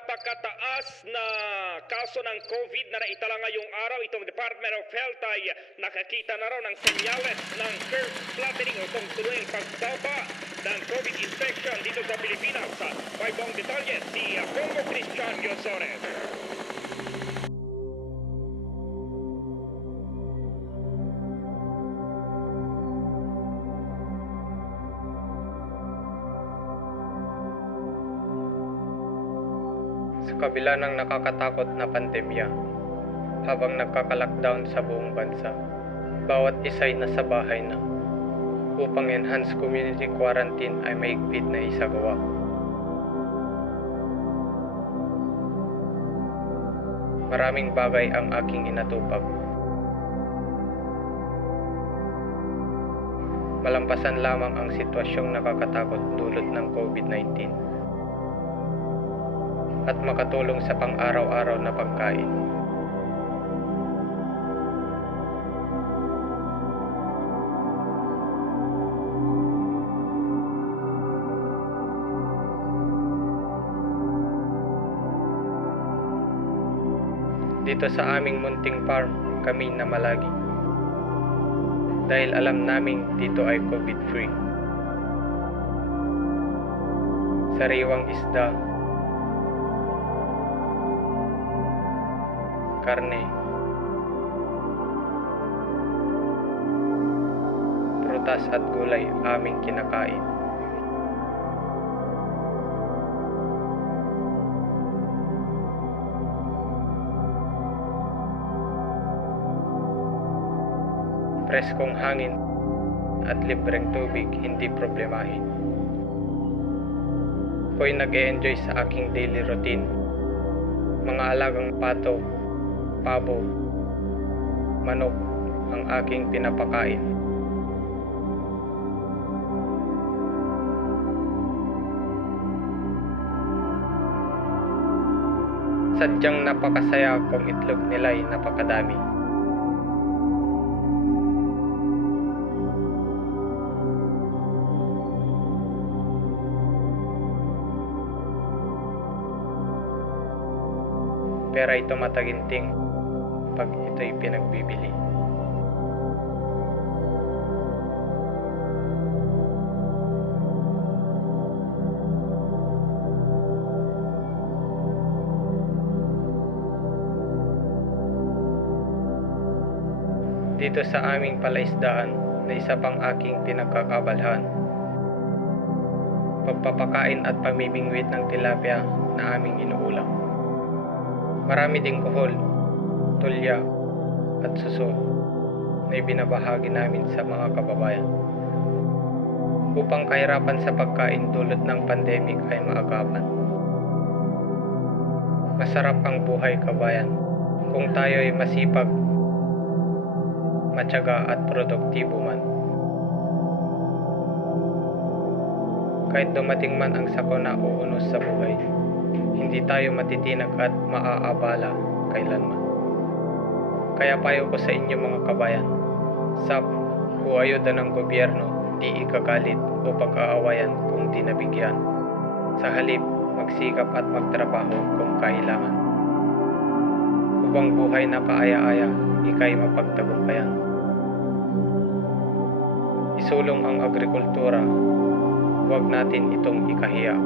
napakataas na kaso ng COVID na naitala ngayong araw, itong Department of Health ay nakakita na raw ng senyales ng curve flattening o itong tuluyang pagbaba ng COVID infection dito sa Pilipinas. May buong detalye si Congo Christian Yosores. Sa kabila ng nakakatakot na pandemya, habang nagkaka-lockdown sa buong bansa, bawat isa'y nasa bahay na upang enhance community quarantine ay mahigpit na isagawa. Maraming bagay ang aking inatupag. Malampasan lamang ang sitwasyong nakakatakot dulot ng COVID-19 at makatulong sa pang-araw-araw na pagkain. Dito sa aming munting farm, kami na malagi. Dahil alam naming dito ay COVID-free. Sariwang isda, karne, prutas at gulay aming kinakain. Preskong hangin at libreng tubig hindi problemahin. Ako'y nag-e-enjoy sa aking daily routine. Mga alagang pato, pabo, manok ang aking pinapakain. Sadyang napakasaya kung itlog nila ay napakadami. Pera ito mataginting pag ito'y pinagbibili. Dito sa aming palaisdaan na isa pang aking pinagkakabalhan, pagpapakain at pamimingwit ng tilapia na aming inuulam. Marami ding kuhol, tulya at suso na ibinabahagi namin sa mga kababayan upang kahirapan sa pagkain dulot ng pandemic ay maagapan. Masarap ang buhay, kabayan, kung tayo ay masipag, matyaga at produktibo man. Kahit dumating man ang sakuna o unos sa buhay, hindi tayo matitinag at maaabala kailanman. Kaya payo ko sa inyo mga kabayan, SAP o ayuda ng gobyerno, di ikagalit o pag-aawayan kung di nabigyan. Sa halip, magsikap at magtrabaho kung kailangan. Upang buhay na kaaya-aya, ika'y mapagtagumpayan. Isulong ang agrikultura, huwag natin itong ikahiya.